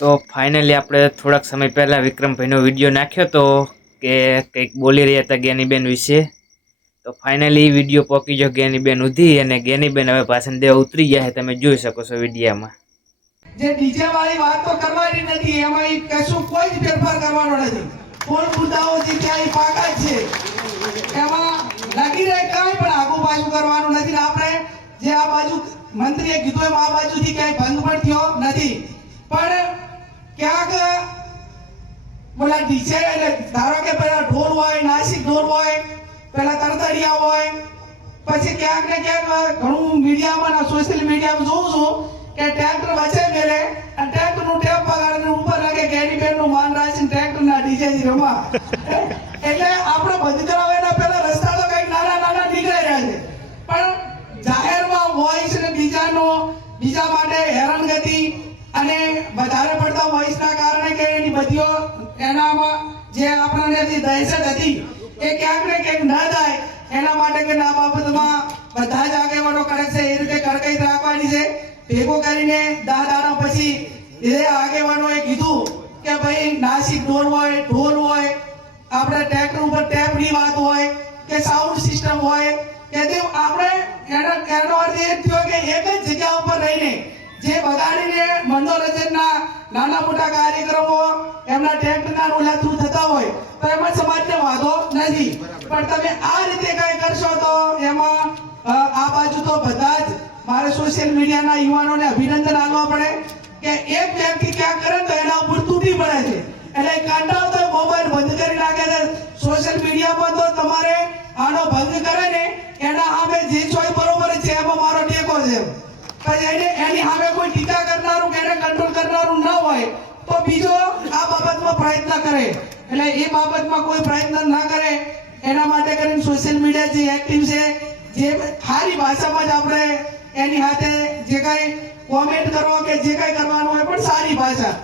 તો ફાઇનલી આપણે થોડાક સમય પહેલાં વિક્રમભાઈનો વિડીયો નાખ્યો તો કે કંઈક બોલી રહ્યા હતા જ્ઞાનીબેન વિશે. તો ફાઇનલી વિડીયો પહોંચી ગયો જ્ઞાનીબેન સુધી અને જ્ઞાનીબેન હવે ભાષણ દેવા ઉતરી ગયા છે, તમે જોઈ શકો છો વિડીયામાં. જે ડીજે વાળી વાત તો કરવાની નથી, એમાં કશું કોઈ જ ફેરફાર કરવાનો નથી. કોણ મુદ્દાઓ જે ક્યાંય પાકા છે એમાં લાગી રહે, કાંઈ પણ આગુ પાછું કરવાનું નથી. આપણે જે આ બાજુ મંત્રીએ કીધું એમ આ બાજુથી ક્યાંય ભંગ પણ થયો નથી. પણ ક્યાંક બોલા ડીજે એટલે ધારો કે પેલા ઢોલ હોય, નાસિક ઢોલ હોય, પેલા તરતડિયા હોય, પછી ક્યાંક ને ક્યાંક ઘણું મીડિયામાં સોશિયલ મીડિયામાં જોઉં છું કે ટ્રેક્ટર વચ્ચે મેલે અને ટ્રેક્ટર નું ટેપ પગાડીને ઉપર લાગે જ્ઞાનીબેન નું માન રાખીને ટ્રેક્ટર ના ડીજે થી રમવા. એટલે આપણે બંધ કરાવે એના પહેલા રસ્તા તો કઈક નાના નાના નીકળી રહ્યા છે, પણ જાહેરમાં વોઇસ ને બીજા માટે હેરાનગતિ અને વધારે પડતા વોઇસ ના કારણે કે એની બધીઓ એનામાં જે આપણને જે દહેશત હતી એ ક્યાંક ને ક્યાંક ન થાય એના માટે કે આ બાબતમાં બધા જ આગેવાનો કરે છે એ રીતે કડકાઈ રાખવાની છે. ભેગો કરીને 10 દાડા પછી એ આગેવાનોએ કીધું કે ભાઈ નાસિક ઢોલ હોય, ઢોલ હોય, આપણે ટ્રેક્ટર ઉપર ટેપની વાત હોય કે સાઉન્ડ સિસ્ટમ હોય કે આપણે એનો અર્થ એ થયો કે એક જ જગ્યા ઉપર રહીને જે બગાડીને મનોરંજનના નાના મોટા કાર્યક્રમો એમના ટ્રેક્ટરના ઓલા થ્રુ થતા હોય તો એમાં સમાજને વાંધો નથી, પણ તમે આ રીતે કઈ કરશો તો એમાં આ બાજુ તો બધા જ મારે સોશિયલ મીડિયાના યુવાનોને અભિનંદન આપવા પડે કે એક વ્યક્તિ ક્યાંક કરે તો એના ઉપર તૂટી પડે છે. એટલે કંટાળો તો મોબાઈલ બંધ કરી નાખે છે. સોશિયલ મીડિયામાં તો તમારે આનો ભંગ કરે ને એના સામે જે ચોય બરોબર છે એમાં મારો ટેકો છે. પછી એની સામે કોઈ ટીકા કરનારું કે એને કંટ્રોલ કરનારું ના હોય તો બીજો આ બાબતમાં પ્રયત્ન કરે. એટલે એ બાબતમાં કોઈ પ્રયત્ન ના કરે એના માટે કરીને સોશિયલ મીડિયા જે એક્ટિવ છે, જે સારી ભાષામાં જ આપણે એની સાથે જે કઈ કોમેન્ટ કરો કે જે કઈ કરવાનું હોય પણ સારી ભાષા